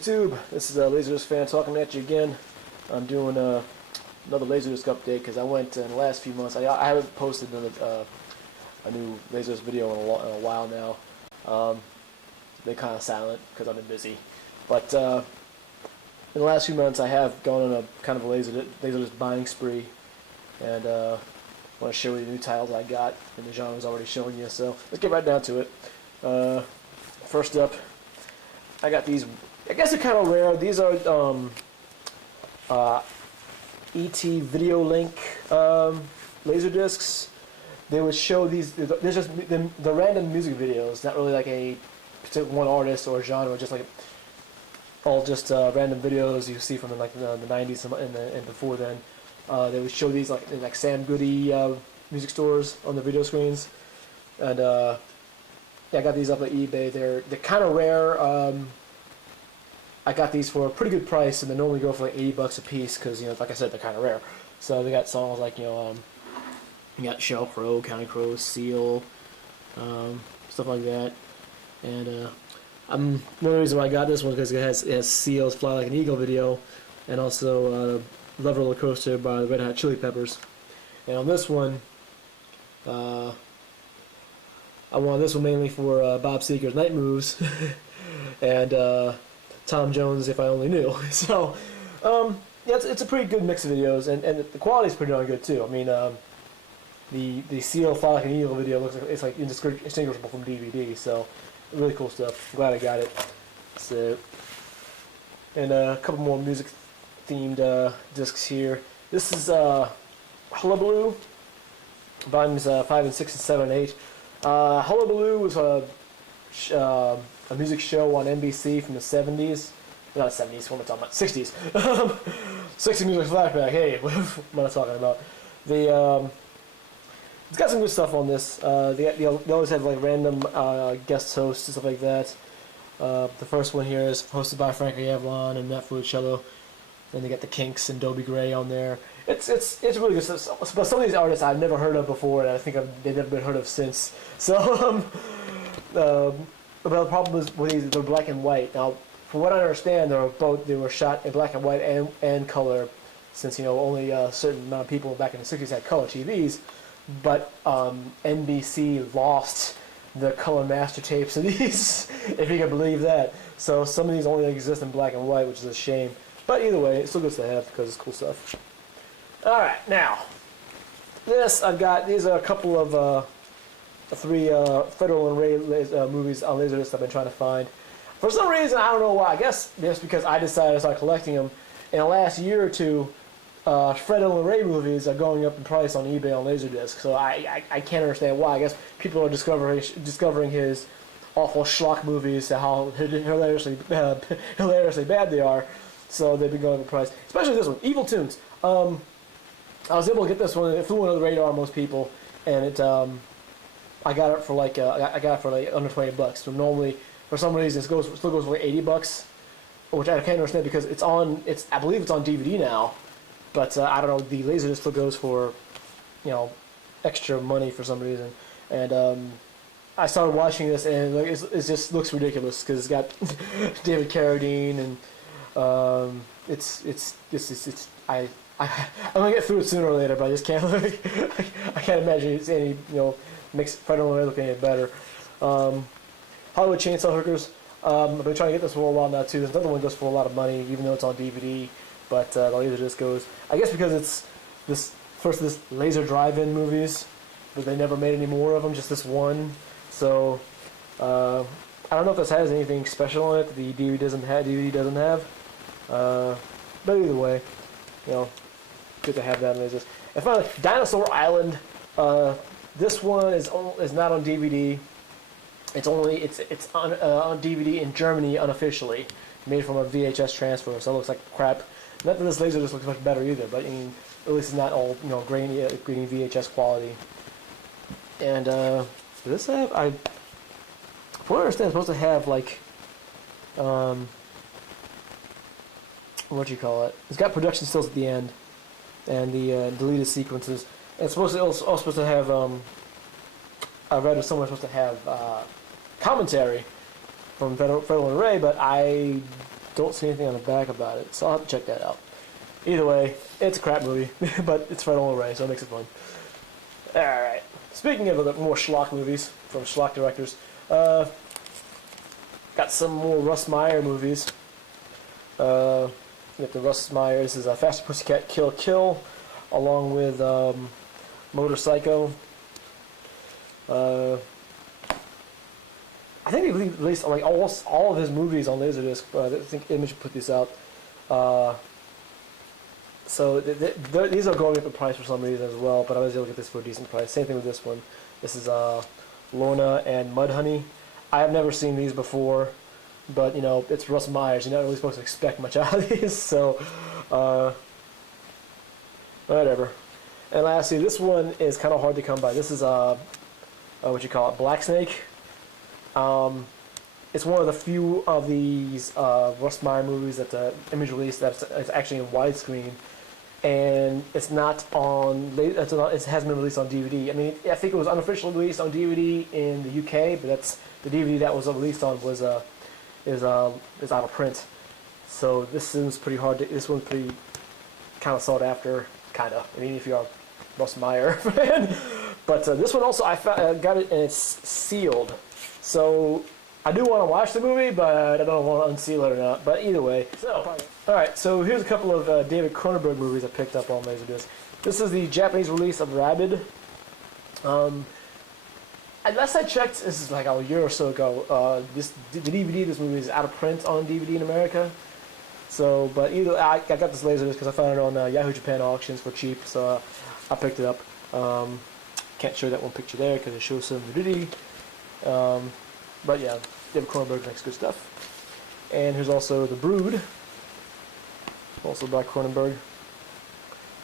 YouTube? This is Laserdisc fan talking at you again. I'm doing another Laserdisc update because I went in the last few months. I haven't posted a new Laserdisc video in a while now. They're kind of silent because I've been busy. But in the last few months, I have gone on a kind of a Laserdisc buying spree, and I want to show you the new titles I got, and the genre's already showing you. So let's get right down to it. First up, I got these. I guess they're kind of rare. These are ET Video Link Laserdiscs. They would show these. There's just the random music videos, not really like a particular one artist or genre, just like all just random videos you see from like the 90s and before then. They would show these like in like Sam Goody music stores on the video screens, and yeah, I got these up at eBay. They're kind of rare. I got these for a pretty good price, and they normally go for like $80 a piece because, you know, like I said, they're kind of rare. So they got songs like, you know, you got Shell Crow, County Crow, Seal, stuff like that. And one of the reasons why I got this one because it has Seal's "Fly Like an Eagle" video, and also "Love Roller Coaster" by the Red Hot Chili Peppers. And on this one, I wanted this one mainly for Bob Seger's "Night Moves" and Tom Jones' "If I Only Knew." So, yeah, it's a pretty good mix of videos, and the quality's pretty darn good too. I mean, the Seal "Fly Like an Eagle" video looks like it's like indistinguishable from DVD. So, really cool stuff. Glad I got it. So, and a couple more music-themed discs here. This is Hullabaloo, volumes 5 and 6 and 7 and 8. Hullabaloo was a music show on NBC from the 70s. Not 70s, what am I talking about? 60s. 60s music flashback, hey, what am I talking about? It's got some good stuff on this. They always have like random guest hosts and stuff like that. The first one here is hosted by Frankie Avalon and Matt Fulicello. Then they got the Kinks and Dobie Gray on there. It's really good stuff. But some of these artists I've never heard of before, and I think they've never been heard of since. So, but the problem is with these, they're black and white. Now, from what I understand, they were shot in black and white and color, since, you know, only a certain amount of people back in the 60s had color TVs. But NBC lost the color master tapes of these, if you can believe that. So some of these only exist in black and white, which is a shame. But either way, it's still good to have because it's cool stuff. Alright, now, these are a couple of 3 Federal and Ray movies on Laserdisc I've been trying to find. For some reason, I don't know why, I guess just because I decided to start collecting them. In the last year or two, Federal and Ray movies are going up in price on eBay on Laserdisc, so I can't understand why. I guess people are discovering his awful schlock movies, how hilariously bad they are, so they've been going up in price. Especially this one, Evil Tunes. I was able to get this one. It flew under the radar on most people, and I got it for like under $20. So normally, for some reason, it still goes for like $80, which I can't understand because I believe it's on DVD now, but I don't know. The Laserdisc still goes for, you know, extra money for some reason, and I started watching this, and like, it just looks ridiculous because it's got David Carradine, and I'm gonna get through it sooner or later, but I just can't. I can't imagine it's any, you know, makes Federal and Ray look any better. Hollywood Chainsaw Hookers. I've been trying to get this for a while now too. There's another one goes for a lot of money, even though it's on DVD. But the Laserdisc goes, I guess because it's this laser drive-in movies, but they never made any more of them. Just this one. So I don't know if this has anything special on it that the DVD doesn't have. But either way, you know, good to have that in Laserdisc. And finally, Dinosaur Island. This one is not on DVD. It's on DVD in Germany unofficially, made from a VHS transfer, so it looks like crap. Not that this Laserdisc looks much better either, but I mean, at least it's not all, you know, grainy VHS quality. And does this have? From what I understand, it's supposed to have like what you call it? It's got production stills at the end, and the deleted sequences. And it's also supposed to have I read it someone's supposed to have commentary from Federal and Ray, but I don't see anything on the back about it, so I'll have to check that out. Either way, it's a crap movie, but it's Fred Ray, so it makes it fun. Alright, speaking of the more schlock movies from schlock directors, got some more Russ Meyer movies. You have the Russ Meyer, this is Faster Pussycat Kill Kill, along with Motorcycle. I think they released like almost all of his movies on Laserdisc. I think Image put this out. So these are going up in price for some reason as well, but I was able to get this for a decent price. Same thing with this one. This is Lorna and Mudhoney. I have never seen these before, but you know, it's Russ Myers. You're not really supposed to expect much out of these, so whatever. And lastly, this one is kind of hard to come by. This is what you call it, Black Snake. It's one of the few of these Russ Meyer movies that the Image released that's actually in widescreen, and it's not on. It hasn't been released on DVD. I mean, I think it was unofficially released on DVD in the UK, but that's the DVD that was released on is out of print. So this one's pretty hard. This one's pretty kind of sought after, kind of. I mean, if you're a Russ Meyer fan, but this one also I got it and it's sealed. So I do want to watch the movie, but I don't know if I want to unseal it or not. But either way. So, alright, so here's a couple of David Cronenberg movies I picked up on Laserdisc. This is the Japanese release of Rabid. Last I checked, this is like a year or so ago, the DVD of this movie is out of print on DVD in America. So, but either I got this Laserdisc because I found it on Yahoo Japan auctions for cheap, so I picked it up. Can't show that one picture there because it shows some nudity. But yeah, David Cronenberg makes good stuff. And here's also The Brood, also by Cronenberg.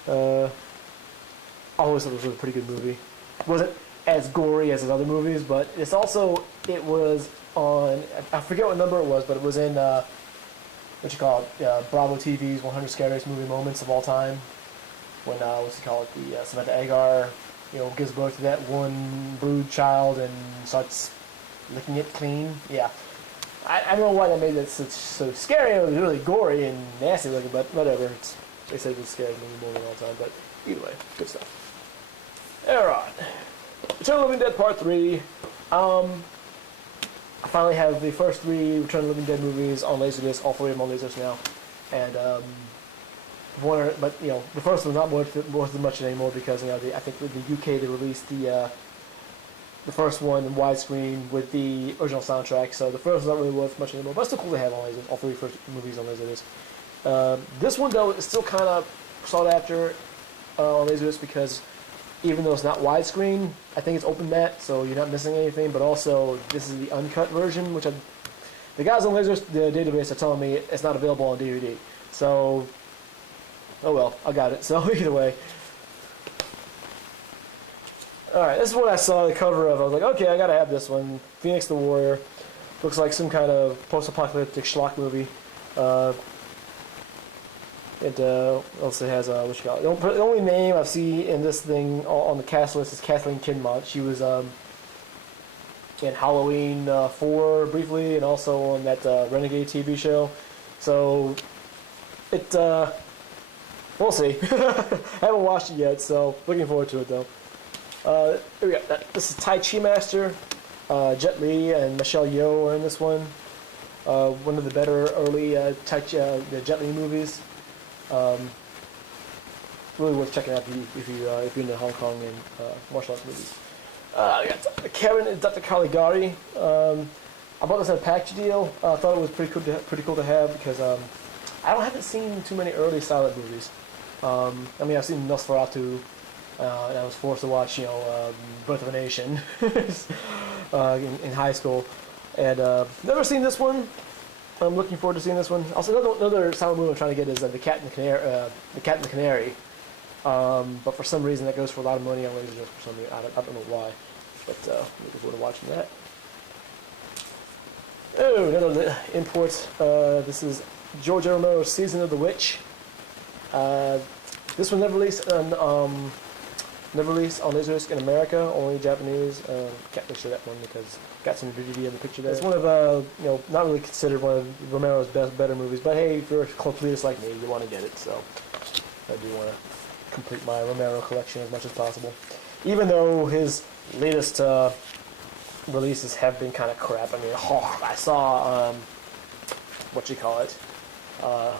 I always thought this was a pretty good movie. It wasn't as gory as his other movies, but it was on, I forget what number it was, but it was in, Bravo TV's 100 Scariest Movie Moments of All Time, when, Samantha Agar, gives birth to that one brood child and starts licking it clean. Yeah. I don't know why they made it so scary. It was really gory and nasty looking, but whatever. They said it was scary movie moment all the time, but either way, good stuff. Alright. Return of the Living Dead Part 3. I finally have the first 3 Return of the Living Dead movies on Laserdisc, all 3 of them on Laserdisc now. And the first one's not worth as much anymore because I think with the UK they released the first one in widescreen with the original soundtrack, so the first one's not really worth much anymore, but it's still cool to have on Laserdisc, all 3 first movies on Laserdisc. This one though is still kind of sought after on Laserdisc because even though it's not widescreen, I think it's open matte, so you're not missing anything, but also this is the uncut version, which the guys on Laserdisc, the database, are telling me it's not available on DVD. So, oh well, I got it. So either way. Alright, this is what I saw the cover of. I was like, okay, I gotta have this one. Phoenix the Warrior. Looks like some kind of post-apocalyptic schlock movie. It also has, what you call it? The only name I see in this thing on the cast list is Kathleen Kinmont. She was in Halloween 4 briefly, and also on that Renegade TV show. So, we'll see. Haven't watched it yet, so looking forward to it though. Here we go. This is Tai Chi Master. Jet Li and Michelle Yeoh are in this one. One of the better early the Jet Li movies. Really worth checking out if you're into Hong Kong and martial arts movies. We got Karen and Dr. Caligari. I bought this at a package deal. I thought it was pretty cool to have because I haven't seen too many early silent movies. I mean, I've seen Nosferatu. And I was forced to watch, Birth of a Nation in high school, and never seen this one. I'm looking forward to seeing this one. Also, another silent movie I'm trying to get is The Cat and the Canary. But for some reason, that goes for a lot of money on Laserdisc. For some reason, I don't know why, but looking forward to watching that. Oh, another import. This is George A. Romero's Season of the Witch. This one never released on Never released on Laserdisc in America, only Japanese. Can't make sure that one because got some nudity in the picture there. It's one of not really considered one of Romero's better movies, but hey, if you're a completist like me, you want to get it. So I do want to complete my Romero collection as much as possible, even though his latest releases have been kind of crap. I mean, I saw what you call it. I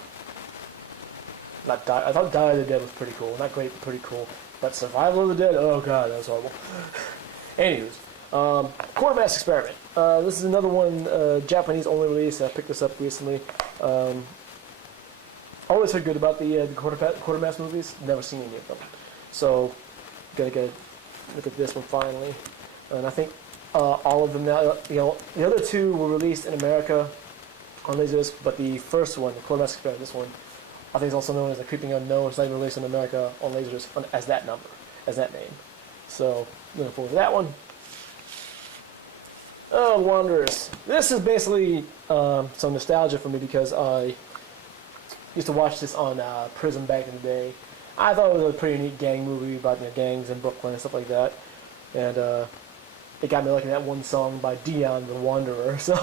thought Die of the Dead was pretty cool. Not great, but pretty cool. But Survival of the Dead, oh god, that was horrible. Anyways, Quartermass Experiment. This is another one, Japanese only release. I picked this up recently. Always heard good about the Quartermass movies. Never seen any of them. So, gotta get a look at this one finally. And I think all of them now, the other two were released in America on Laserdisc, but the first one, the Quartermass Experiment, this one, I think it's also known as the Creeping Unknown. It's not even released in America on Laserdisc as that name. So, looking forward to that one. Oh, Wanderers. This is basically some nostalgia for me because I used to watch this on Prism back in the day. I thought it was a pretty neat gang movie about gangs in Brooklyn and stuff like that. And it got me liking that one song by Dion, the Wanderer. So.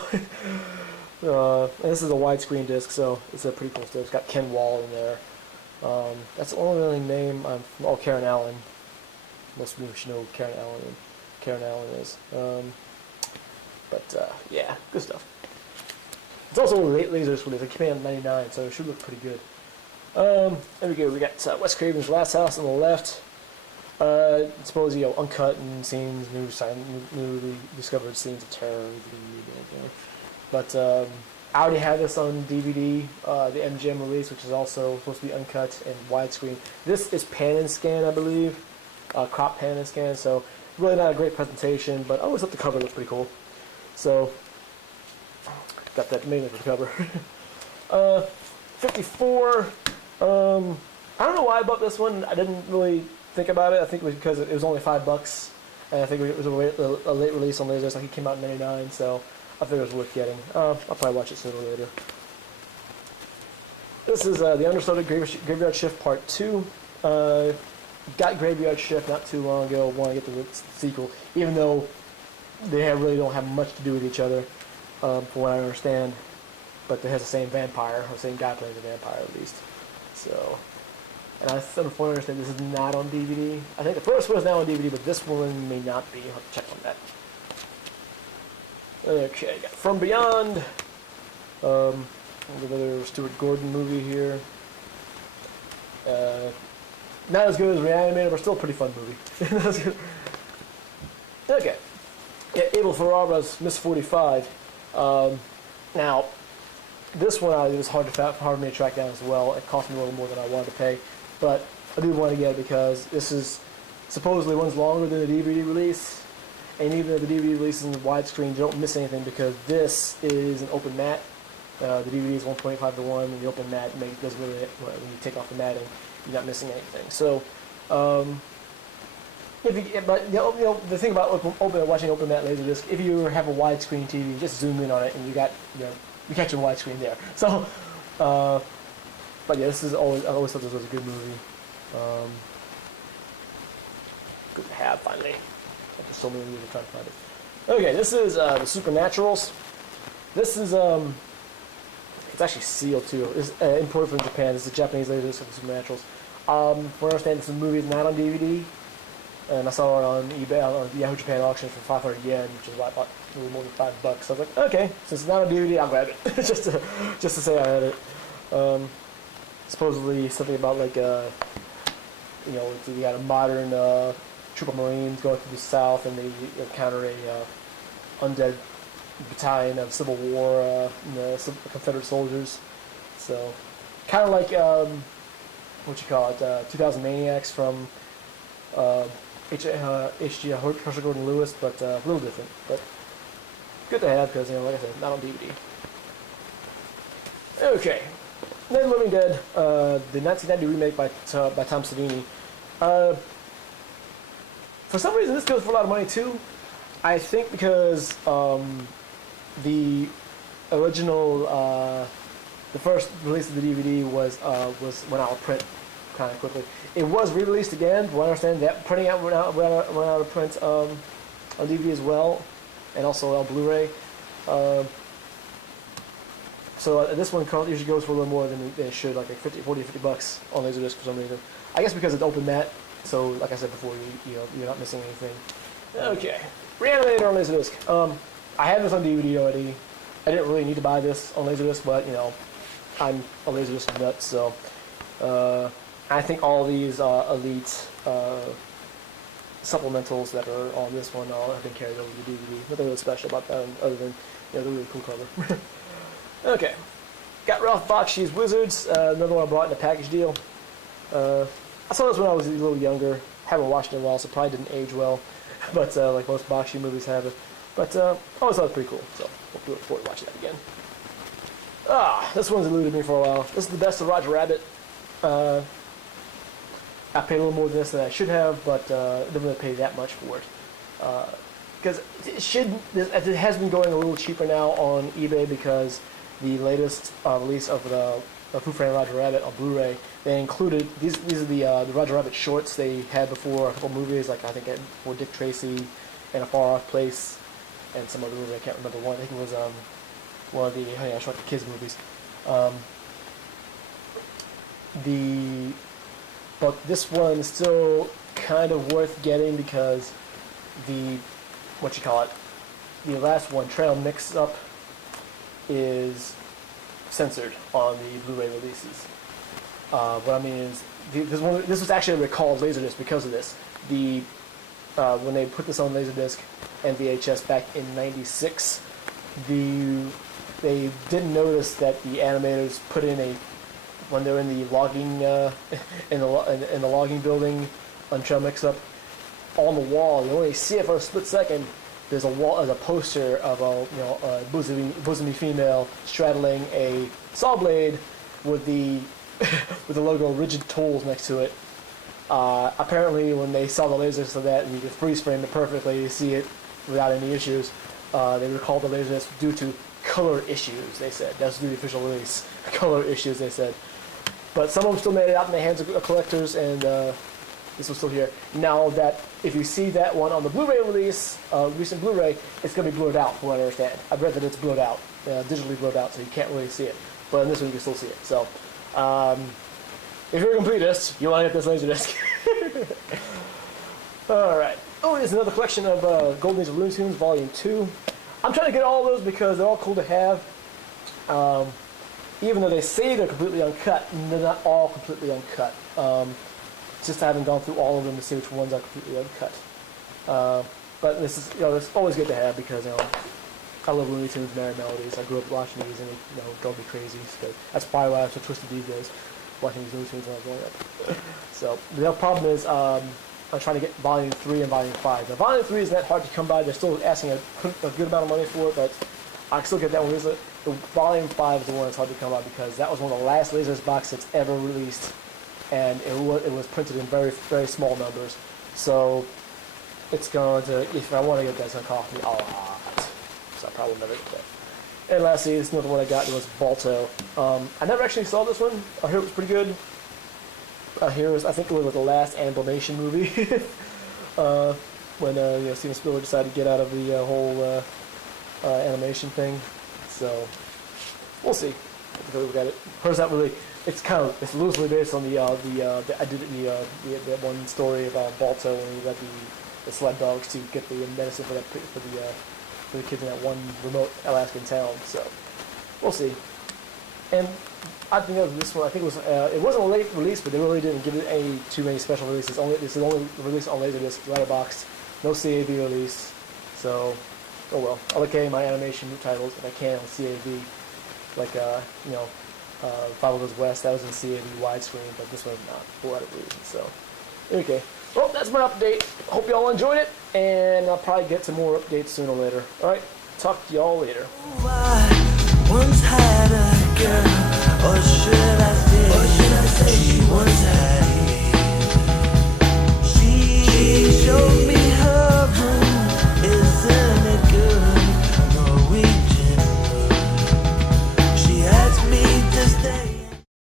And this is a widescreen disc, so it's a pretty cool stuff. It's got Ken Wall in there. That's the only really name. Karen Allen. Most people should know who Karen Allen is. Yeah, good stuff. It's also a late Laserdisc release. It came out in '99, so it should look pretty good. There we go. We got Wes Craven's Last House on the left. Suppose uncut and scenes, newly discovered scenes of terror. But I already have this on DVD, the MGM release, which is also supposed to be uncut and widescreen. This is pan and scan, I believe, crop pan and scan. So really not a great presentation, but I always thought the cover looked pretty cool. So got that mainly for the cover. 54. I don't know why I bought this one. I didn't really think about it. I think it was because it was only $5, and I think it was a late release on Laserdisc. Like it came out in '99, so I figured it was worth getting. I'll probably watch it sooner or later. This is the Underside Graveyard Shift Part 2. Got Graveyard Shift not too long ago. Want to get the sequel, even though they really don't have much to do with each other, from what I understand. But it has the same vampire, or the same guy playing the vampire at least. So, and I unfortunately understand this is not on DVD. I think the first one is now on DVD, but this one may not be. I'll have to check on that. Okay, got From Beyond. Another Stuart Gordon movie here. Not as good as Reanimator, but still a pretty fun movie. Okay. Yeah, Abel Ferrara's Miss 45. Now, this one it was hard for me to track down as well. It cost me a little more than I wanted to pay, but I do want to get it because this is supposedly one's longer than the DVD release. And even though the DVD release is in widescreen, you don't miss anything because this is an open mat. The DVD is 1.5:1, and the open mat does really when you take off the matting, you're not missing anything. So, the thing about watching open mat Laserdisc, if you have a widescreen TV, just zoom in on it, and you catch a widescreen there. So, but yeah, I always thought this was a good movie. Good to have finally. After so many years of trying to find it. Okay, this is the Supernaturals. This is it's actually sealed too. It's imported from Japan. This is a Japanese Laserdisc of the Supernaturals. From what I understand, this movie is not on DVD, and I saw it on eBay on Yahoo Japan auction for 500 yen, which is about a little more than $5. So I was like, okay, since it's not on DVD, I'll grab it just to say I had it. Supposedly something about like you got a modern troop of Marines going through the South, and they encounter a undead battalion of Civil War Confederate soldiers. So, kind of like 2000 Maniacs from H.G. Herschel Gordon Lewis, but a little different. But good to have because like I said, not on DVD. Okay, then Living Dead, the 1990 remake by Tom Savini. For some reason, this goes for a lot of money too. I think because the original, the first release of the DVD was went out of print kind of quickly. It was re-released again, but I understand that printing out went out of print on DVD as well, and also on Blu-ray. So this one usually goes for a little more than it should, like $40 or $50 on Laserdisc for some reason. I guess because it's open mat, so like I said before, you're not missing anything. Okay, Reanimator on Laserdisc. I have this on DVD already. I didn't really need to buy this on Laserdisc, but I'm a Laserdisc nut, so I think all these Elite supplementals that are on this one all have been carried over to DVD. Nothing really special about that, other than the really cool cover. Okay, got Ralph Bakshi's Wizards, another one I brought in a package deal. I saw this when I was a little younger. Haven't watched it in a while, so probably didn't age well. But like most Bakshi movies have it. But I always thought it was pretty cool, so we'll look forward to watching that again. This one's eluded me for a while. This is the Best of Roger Rabbit. I paid a little more than this than I should have, but didn't really pay that much for it. Because it has been going a little cheaper now on eBay because the latest release of the Who Framed Roger Rabbit on Blu-ray, they included these are the Roger Rabbit shorts they had before a couple movies, like I think for Dick Tracy and A Far Off Place and some other movie I can't remember one. I think it was one of the Honey I Shrunk the Kids movies. But this one is still kind of worth getting because the last one, Trail Mix Up, is censored on the Blu-ray releases. What I mean is, this was actually recalled Laserdisc because of this. When they put this on Laserdisc and VHS back in '96, they didn't notice that the animators put in when they're in the logging in the logging building on Trail Mix-Up, on the wall. You only see it for a split second. There's a poster of a bosomy female straddling a saw blade with the with the logo Rigid Tools next to it. Apparently, when they saw the lasers of that and you could freeze frame it perfectly, you see it without any issues. They recalled the lasers due to color issues. They said that's the official release. Color issues, they said. But some of them still made it out in the hands of collectors, and this was still here. Now that if you see that one on the Blu-ray release, recent Blu-ray, it's going to be blurred out, from what I understand. I've read that it's blurred out, digitally blurred out, so you can't really see it. But in this one, you can still see it. So, if you're a completist, you want to get this Laserdisc. All right. Oh, there's another collection of Golden Age of Looney Tunes, Volume 2. I'm trying to get all of those because they're all cool to have. Even though they say they're completely uncut, they're not all completely uncut. Just I haven't gone through all of them to see which ones are completely uncut. But this is, it's always good to have because I love Looney Tunes, Merry Melodies. I grew up watching these and it drove me crazy. So that's probably why I was so twisted these days, watching these Looney Tunes when I was growing up. So the other problem is I'm trying to get Volume 3 and Volume 5. Now Volume 3 isn't that hard to come by. They're still asking a good amount of money for it, but I can still get that one. The Volume 5 is the one that's hard to come by because that was one of the last Laserdisc box sets ever released, and it was printed in very, very small numbers. So it's going to, if I want to get that, it's going to cost me a lot. So I probably never get that. And lastly, this is another one I got. It was Balto. I never actually saw this one. I heard it was pretty good. I think it was the last Animation movie when Steven Spielberg decided to get out of the whole animation thing. So we'll see. We got it. Hers not really. It's loosely based on the one story about Balto when he led the sled dogs to get the medicine for the kids in that one remote Alaskan town. So we'll see. And I think of this one. I think it wasn't a late release, but they really didn't give it too many special releases. This is only released on Laserdisc, letterbox, no CAV release. So oh well. I'll look at my animation titles if I can on CAV, like Five Goes West. That was in CAV widescreen, but this one's not for whatever reason. So okay. Well, that's my update. Hope y'all enjoyed it, and I'll probably get some more updates sooner or later. All right. Talk to y'all later. I once had a girl, or should